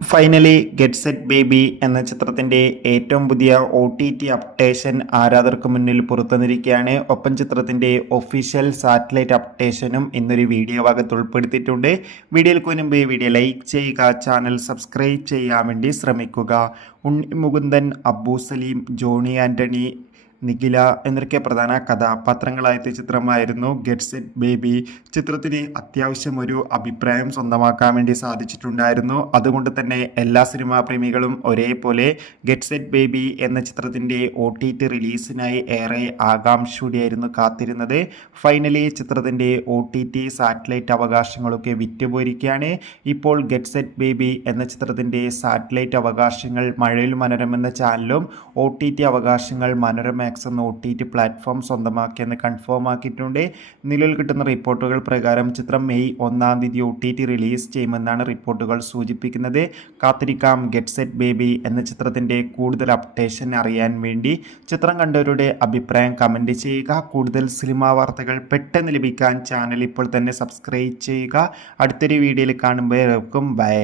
Finally get set baby എന്ന ചിത്രത്തിന്റെ ഏറ്റവും പുതിയ OTT അപ്ഡേഷൻ ആരാധകർക്ക് മുന്നിൽ പുറത്തുവന്നിരിക്കുകയാണ്. ഒപ്പം ചിത്രത്തിന്റെ ഒഫീഷ്യൽ സാറ്റലൈറ്റ് അപ്ഡേഷനും ഇന്നൊരു വീഡിയോ ഭാഗത്ത് ഉൾപ്പെടുത്തിയിട്ടുണ്ട്. വീഡിയോയിൽ മുൻപ് വീഡിയോ ലൈക്ക് ചെയ്യുക, ചാനൽ സബ്സ്ക്രൈബ് ചെയ്യാൻ വേണ്ടി ശ്രമിക്കുക. ഉണ്ണി മുകുന്ദൻ, അബു സലീം, ജോണി ആന്റണി, നിഖില എന്നൊക്കെ പ്രധാന കഥാപാത്രങ്ങളായ ചിത്രമായിരുന്നു ഗെറ്റ് സെറ്റ് ബേബി. ചിത്രത്തിന് അത്യാവശ്യം ഒരു അഭിപ്രായം സ്വന്തമാക്കാൻ വേണ്ടി സാധിച്ചിട്ടുണ്ടായിരുന്നു. അതുകൊണ്ട് തന്നെ എല്ലാ സിനിമാ പ്രേമികളും ഒരേപോലെ ഗെറ്റ് സെറ്റ് ബേബി എന്ന ചിത്രത്തിൻ്റെ OTT റിലീസിനായി ഏറെ ആകാംക്ഷയോടെയായിരുന്നു കാത്തിരുന്നത്. ഫൈനലി ചിത്രത്തിൻ്റെ OTT സാറ്റലൈറ്റ് അവകാശങ്ങളൊക്കെ വിറ്റുപോയിരിക്കുകയാണ്. ഇപ്പോൾ ഗെറ്റ് സെറ്റ് ബേബി എന്ന ചിത്രത്തിൻ്റെ സാറ്റലൈറ്റ് അവകാശങ്ങൾ മഴയിൽ മനോരമ എന്ന ചാനലും OTT അവകാശങ്ങൾ മനോരമ എന്ന OTT പ്ലാറ്റ്ഫോം സ്വന്തമാക്കിയെന്ന് കൺഫേം ആക്കിയിട്ടുണ്ട്. നിലവിൽ കിട്ടുന്ന റിപ്പോർട്ടുകൾ പ്രകാരം ചിത്രം മെയ് 1 തീയതി OTT റിലീസ് ചെയ്യുമെന്നാണ് റിപ്പോർട്ടുകൾ സൂചിപ്പിക്കുന്നത്. കാത്തിരിക്കാം ഗെറ്റ് സെറ്റ് ബേബി എന്ന ചിത്രത്തിൻ്റെ കൂടുതൽ അപ്ഡേഷൻ അറിയാൻ വേണ്ടി. ചിത്രം കണ്ടവരുടെ അഭിപ്രായം കമൻറ്റ് ചെയ്യുക. കൂടുതൽ സിനിമാ വാർത്തകൾ പെട്ടെന്ന് ലഭിക്കാൻ ചാനൽ ഇപ്പോൾ തന്നെ സബ്സ്ക്രൈബ് ചെയ്യുക. അടുത്തൊരു വീഡിയോയിൽ കാണുമ്പോഴേക്കും ബൈ.